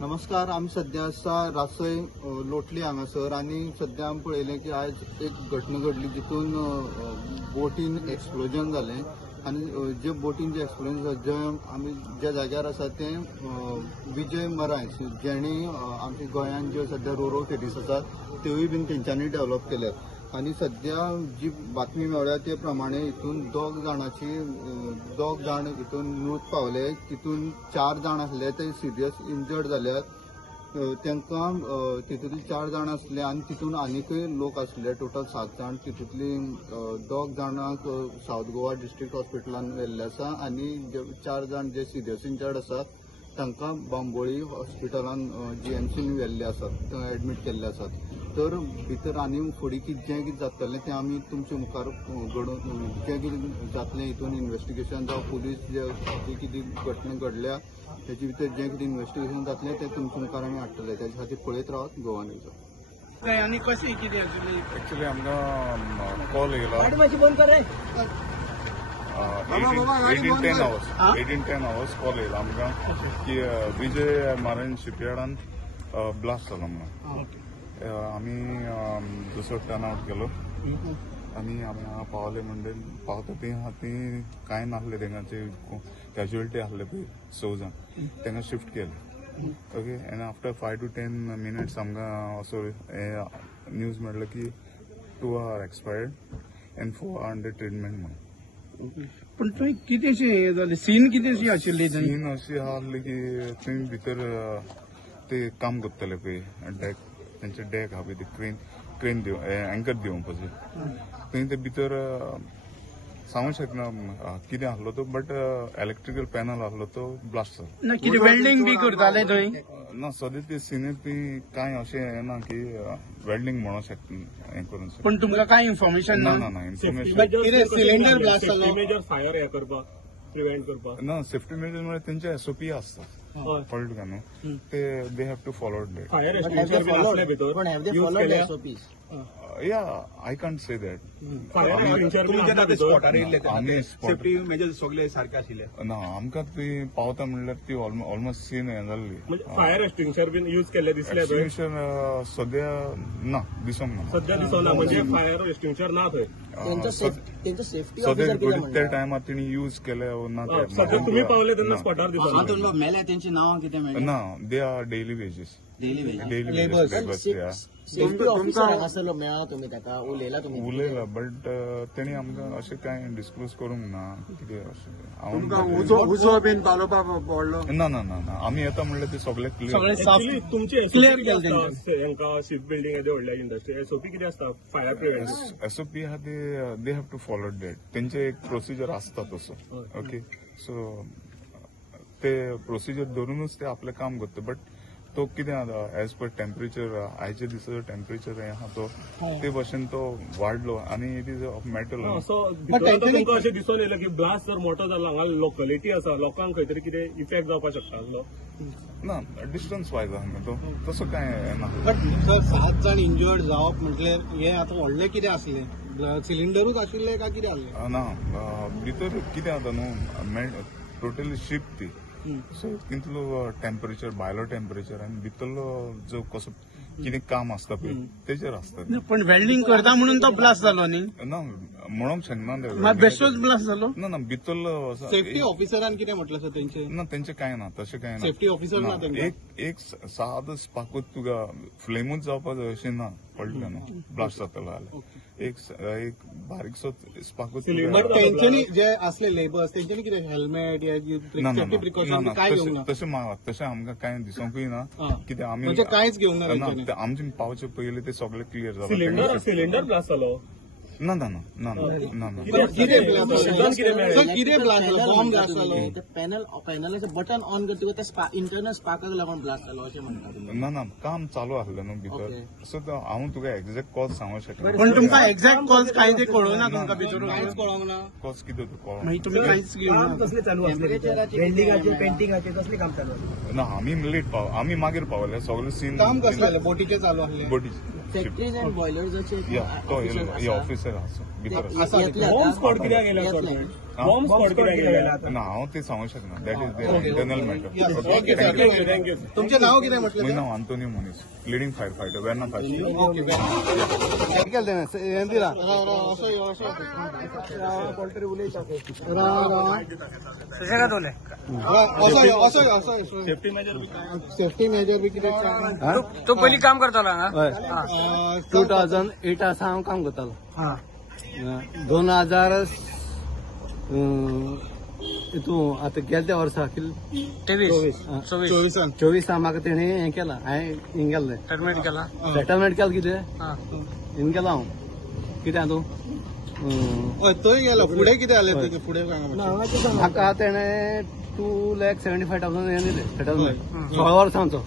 नमस्कार. आम्ही सध्या आसा रासय लोटली हांगासर आणि सध्या आमी पळयलें की आज एक घटना घडली जितून बोटीन एक्सप्लोजन जालें आणि जे बोटीन जे एक्सप्लोजन जालें जे आमी ज्या जाग्यार आसा ते विजय मराय जेणी आमच्या गोंयांत ज्यो सध्या रोरो फेरीस आसात त्योय बीन तेंच्यांनी डेव्हलप केल्यात आणि सध्या जी बातमी मेळ्ळ्या ते प्रमाणे हितून दोग जाण हितून मृत पावले. तितून 4 जाण आसले ते सिरियस इंजर्ड जाल्यात. तांकां तितूंतली 4 जाण आसले आणि तितून आनीकय लोक आसले टोटल 7 जाण. तितूंतली 2 जाणांक साऊथ गोवा डिस्ट्रिक्ट हॉस्पिटलान व्हेल्ले आसा आणि 4 जाण जे सिरियस इंजर्ड आसात तांकां बांबोळी हॉस्पिटलान GMCन व्हेल्ले आसात, थंय एडमीट केल्ले आसात. तर भितर आनी फुडें जें कितें जातलें तें आमी तुमचे मुखार घडोवन जें कितें जातलें हितून इन्व्हेस्टिगेशन जावं पुलीस जे कितें घटना घडल्या तेचे भितर जें कितें इन्व्हेस्टिगेशन जातलें तें तुमचे मुखार आमी हाडटले. तेजे खातीर पळयत रावात गोवा न्यूज. आनी कशें कितें आसलें? एक्चुअली आमकां कॉल येयला 18-10 hours कॉल येयला आमकां की विजय मारायण शिपयार्डान ब्लास्ट जालो म्हणून. आमी दुसरो टर्न आउट केलो आनी आमी हांगा पावले म्हणजे पावता ती कांय नासले तेंगाचे कॅज्युअलिटी आसले पळय 6 जाण तांकां शिफ्ट केले. Okay end after 5 to 10 minutes आमकां असो न्यूज मेळ्ळो की 2 are expired and 4 are under treatment म्हणून. पण थंय कितेंशें हें जालें? सीन कितेंशी आशिल्ली थंय? सीन अशी आसली की थंय भितर ते काम करताले पळय डेक तेंचे डेक आहा पळय ते क्रेन एंकर दिवपाचे थंय ते भितर सांगूंक शकना कितें आसलो तो बट इलेक्ट्रिकल पॅनल आसलो तो ब्लास्ट जालो. ना कितें वेल्डिंग बी करताले थंय? ना सद्या ते सीन कांय अशें येना की वेल्डिंग म्हणूंक शकता हें करून. पण तुमकां कांय इन्फॉर्मेशन ना ना? ना इन्फॉर्मेशन सिलिंडर ब्लास्ट जालो? मेजर फायर हे करपाक प्रिव्हेंट करपाक ना सेफ्टी मेजर्स म्हणजे तेंचे SOP आसतात कळ्ळें तुका न्हू ते they have to follow that. Fire extinguisher बीन आसले भितर या I can't say that. Fire extinguisher बीन आसले भितर आमी सेफ्टी मेजर्स सगळे सारखे आशिल्ले ना आमकां ती पावता म्हणल्यार ती ऑलमोस्ट सीन हें जाल्ली. म्हणजे फायर एक्सटिंग्विशर बीन यूज केल्ले दिसले थंय? एक्सटिंग्विशर सद्या ना दिसोंक ना. सध्या दिसना म्हणजे फायर एक्सटिंग्विशर ना थंय. सद्या त्या टायमार तेणी यूज केले ना सध्या तुम्ही पावले तेन्ना स्पॉटार दिसना. मेले तेंची नांवां कितें मेळ्ळी? ना दे आर डेली वेजीस. उलयला बट तेणी आमकां अशें कांय डिस्क्लोज करूंक ना कितें अशें. उजो बीन चालोवपाक पडलो? ना ना ना आमी येता म्हणल्यार ते सगळे एक्चुअली तुमची क्लियर केले हांकां शिप बिल्डिंग येदे व्हडल्या इंडस्ट्री SOP कितें आसता फायर प्रिव्हेंशन? SOP आहा they have to follow that. तेंचे एक प्रोसिजर आसता तसो. ओके सो ते प्रोसिजर धरूनच ते आपलें काम करता बट तो कितें आसा एज पर टेम्परेचर आयच्या दिसाचो टेम्परेचर हें आहा तो ते भशेन तो वाडलो आनी it is of metal. So तुमकां अशें दिसून येयलें की ब्लास्ट जर मोठो जालो हांगा लोकलिटी आसा लोकांक खंय तरी कितें इफेक्ट जावपाक शकता आसलो? ना डिस्टन्स वायज आहा तो तसो कांय ना. बट सर 7 जाण इंजर्ड जावप म्हटल्यार हें आतां व्हडलें कितें आसलें? सिलिंडरूच आशिल्लें काय कितें आसलें? ना भितर कितें जाता न्हू टोटली शीप ती सो तितलो टेम्परेचर भायलो टेम्परेचर आनी भितरलो जो कसो कितें काम आसता पळय तेजेर आसता. पण वेल्डिंग करता म्हणून तो ब्लास्ट जालो न्ही? ना म्हणूंक शकना बेश्टोच ब्लास्ट जालो? ना ना भितरलो सेफ्टी ऑफिसरान कितें म्हटलें सर तेंचे? ना तेंचे कांय ना तशें कांय ना. सेफ्टी ऑफिसर ना तेंचे? एक सादो स्पार्कूच तुका फ्लेमूच जावपाक जाय अशें ना कळ्ळें न्हू ब्लास्ट जातलो जाल्यार एक बारीकसो स्पार्कूच. तेंच्यांनी जे आसले लेबर्स तेंच्यांनी कितें हेल्मेट सेफ्टी प्रिकॉशन काय घेवंक ना? तशें आमकां कांय दिसूंकय ना कितें आमी म्हणजे कांयच घेवंक ना तेंच्यांनी? आमचे पावचे पयलीं ते सगळे क्लियर सिलिंडर ब्लास्ट जालो? ना ना ना ना ना ना कितें ब्लास्ट जालो? बॉम्ब ब्लास्ट जालो? पॅनलाचें बटन ऑन करतकच इंटरनल स्पार्काक लागून ब्लास्ट जालो अशें म्हणटा? ना ना काम चालू आसलें न्हू भितर सो हांव तुका एक्झॅक्ट कॉज सांगूंक शकना. पण तुमकां एक्झॅक्ट कॉज कांय ते कळोना तुमकां भितरून? कांयच कळोंक ना. कॉज कितें तो कळोना. मागीर तुमी कांयच घेवना? कसले चालू वेल्डिंगाचे पेंटिंगाचे कसले काम चालू? ना आमी लेट आमी मागीर पावले सगळे सीन काम कसलें बोटीचें चालू आसलें? बोटी फॅक्टरीज अँड बॉयलर्साचे तो ऑफिसर आसा भितर आसा बॉम्ब स्पॉट कित्याक गेल्या बॉम्ब स्पॉट कित्याक गेल्या ना हांव ते सांगूंक शकना that is their internal matter thank you तुमचें नाव कितें म्हटलें म्हजें नांव Antonio Monis leading fire fighter Verna काशी सेफ्टी मेजर बी कितें तो पयलीं काम करतालो हांगा 2008 आसा हांव काम करतालो 2000 हितून आतां गेल्या त्या वर्सा 24 म्हाका तेणी हें केलां हांवें हिंग गेल्लें टर्मिनेट केला सेटलमेंट केलें कितें हिंग गेलो हांव कितें तूं थंय गेलो फुडें कितें जालें तुजें फुडें सांगा म्हाका तेणें 2,75,000 हें दिलें सेटलमेंट 16 वर्सांचो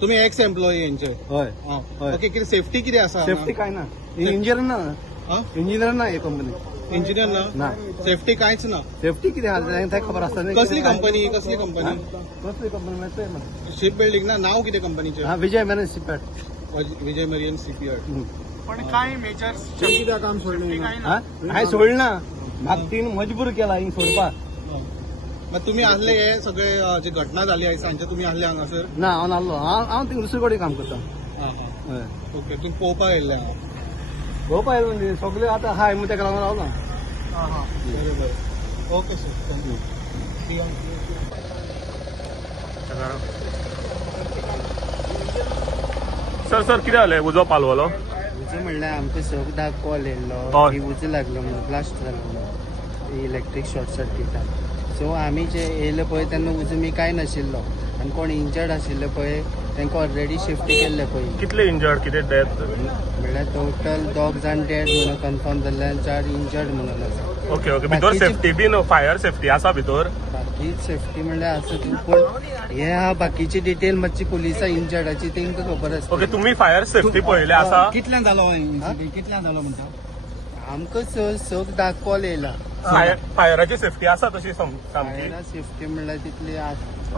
तुमी एक्स एम्प्लॉई हेंचे हय ओके कितें सेफ्टी कितें आसा सेफ्टी कांय ना इंजिनियर ना इंजिनियर ना हे कंपनी इंजिनियर ना सेफ्टी कांयच ना सेफ्टी कितें आसा तें खबर आसता न्ही कसली कंपनी कसली कंपनी मातशें शिप बिल्डिंग ना नाव कितें कंपनीचें हा विजय मॅरेज शिपॅट विजय मरियन सीपीआर पण काय मेजर्स कित्याक काम सोडलें हांवें सोडना म्हाका तीन मजबूर केला हिंग सोडपाक मग तुम्ही आसले हे सगळे जे घटना जाली आयज सांजचे तुम्ही आसले हांगासर ना हांव नासलो हांव थिंग दुसरे कडेन काम करता हय ओके तुम्ही पळोवपाक येयल्ले हांव पळोवपाक येयलो म्हणजे सगळे आतां हाय म्हूण तेका लागून रावला बरोबर ओके सर थँक्यू सर कितें जालें उजो पालवलो उजो म्हणल्यार आमकां सग दाग कॉल येयल्लो की उजो लागलो म्हणून ब्लास्ट जालो म्हणून इलेक्ट्रीक शॉर्ट सर्किटान सो आमी जे येयले पळय तेन्ना उजो मी कांय नाशिल्लो आनी कोण इंजर्ड आशिल्ले पळय तांकां ऑलरेडी शिफ्ट केल्ले पळय कितले इंजर्ड कितें डेथ म्हणल्यार टोटल 2 जाण डेड म्हणून कन्फर्म जाल्ले आनी 4 इंजर्ड म्हणून आसा ओके भितर सेफ्टी बीन फायर सेफ्टी आसा भितर बाकी सेफ्टी म्हणल्यार आसा पूण हे हा बाकीची डिटेल मातशी पुलिसां इंजर्डाची तेंकां खबर आसता ओके तुम्ही फायर सेफ्टी पळयले आसा कितल्यान जालो कितल्यान जालो म्हणटा आमकां सग दाग कॉल येयला फायराची सेफ्टी आसा तशी सामकी सेफ्टी म्हणल्यार तितली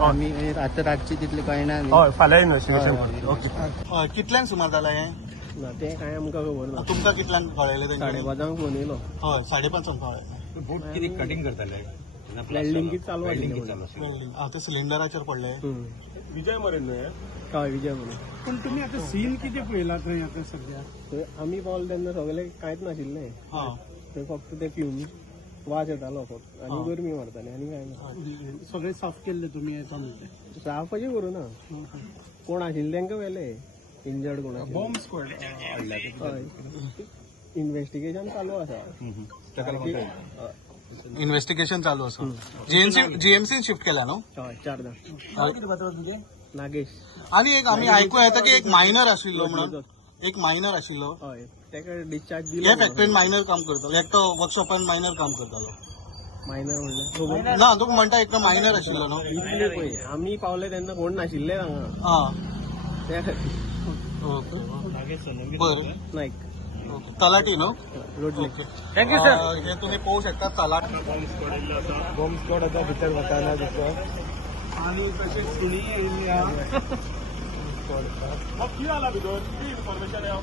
आमी आतां रातची तितली कळना न्ही हय फाल्यां इन्व्हेस्टिगेशन ओके कितल्यान सुमार जाला हे तें कांय आमकां खबर ना तुमकां कितल्यान कळयलें तेंच्यानी 5:30 फोन येयलो हय 5:30 कळयलें बोट किती कटिंग करताले वेल्डिंग कित चालू ते सिलिंडराचेर पडले विजय मरेन न्हू हय विजय म्हणून पण तुम्ही आता सीन किती पळयला थंय आता सध्या थंय आमी पावले तेन्ना सगळे कांयच नाशिल्लें हां थंय फक्त ते फ्यूम वाज येतालो फक्त आनी गरमी मारताली आनी कांय ना सगळे साफ केल्ले तुम्ही येता म्हणजे साफ अशें करूं ना कोण आशिल्ले तांकां व्हेले इंजर्ड कोण बॉम्ब स्क्वॉड हय इन्व्हेस्टिगेशन चालू आसा इन्व्हेस्टिगेशन चालू आसा जीएमसी शिफ्ट केला न्हू हय 4 जाण नागेश आणि एक आम्ही ऐकूं येता की एक मायनर आशिल्लो म्हणून एक मायनर आशिल्लो हय तेका डिस्चार्ज हे दिलो फॅक्टरीन मायनर काम करतालो एकटो वर्कशॉपान मायनर काम करतालो मायनर म्हणल्यार ना तुका म्हणटा एकटो मायनर आशिल्लो न्हू इतले पळय आमी पावले तेन्ना कोण नाशिल्ले हांगा हां त्या खातीर बरं नायक तलाटी न्हू लोटले थँक्यू सर हे तुम्ही पोवू शकता तलाट बॉम्ब स्क्वॉड आतां भितर वताना दिसलो आणि तसेच सुणी येयल्या कितें जाला भितर कितें इन्फॉर्मेशन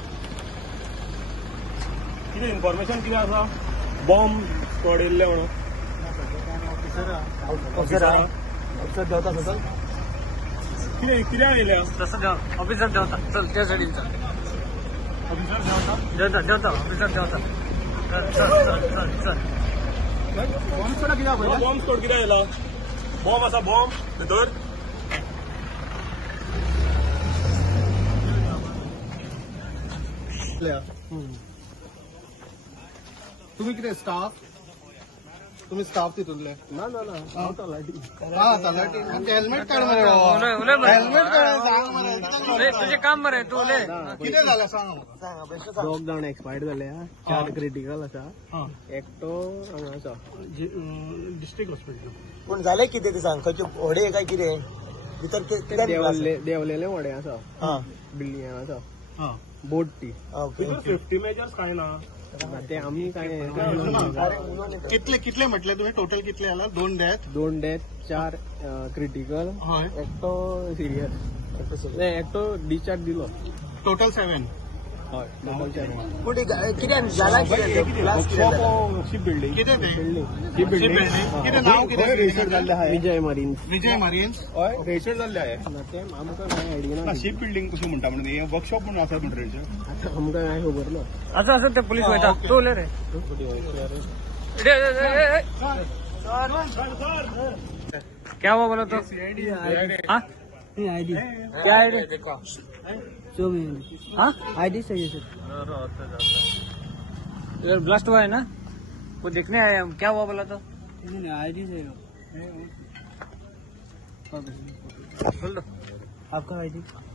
कितें इन्फॉर्मेशन कितें आसा बॉम्ब स्क्वॉड येयल्ले म्हणून ऑफिसर देवता सर कितें येयल्या तसं ऑफिसर देवता चल त्या साईडीन चल ऑफिसर देवता देवता ऑफिसर देवता चल बॉम्ब स्क्वॉड कितें येयला बॉम्ब आसा बॉम्ब भितर तुम्ही किती स्टाफ तुम्ही स्टाफ तितूंतले ना ना ना हांव तलाटी तलाटी हेल्मेट काड मरे हेल्मेट काड सांग मरे तुझे काम बरे तू उलय कितें जालें सांग म्हाका 2 जाण एक्सपायर्ड जाले 4 क्रिटिकल आसा एकटो हांगा आसा डिस्ट्रिक्ट हॉस्पिटल पूण जालें कितें ते सांग खंयचे व्हडे काय कितें भितर देवलेले व्हडे आसा बिल्डिंगान आसा बोट ती भितर सेफ्टी मेजर्स कांय ना ते आमी कांय कितले म्हटले तुम्ही टोटल कितले जाला 2 डेथ 2 डेथ 4 क्रिटिकल हय एकटो सिरियस एकटो डिस्चार्ज दिलो टोटल 7 कित्याक जाला कित्याक ब्लास्ट कित्याक जाला? कितें तें ही बिल्डींग कितें नांव कितें रजिस्टर जाल्लें आहा विजय मारीन विजय मारियन्स हय रजिस्टर जाल्लें आहे आमकां काय आयडिया ना शीप बिल्डींग कशी म्हणटा म्हणजे हे वर्कशॉप म्हणून आसा म्हणटा तेंचे आतां आमकां काय खबर ना असं ते पोलीस वयता तो उलय रे क्या हुआ बोला तो हाँ आईडी क्या आईडी जो भी हाँ आईडी चाहिए सर इधर ब्लास्ट हुआ है ना वो देखने आए हम क्या हुआ बोला तो आईडी चाहिए बोल दो आपका आईडी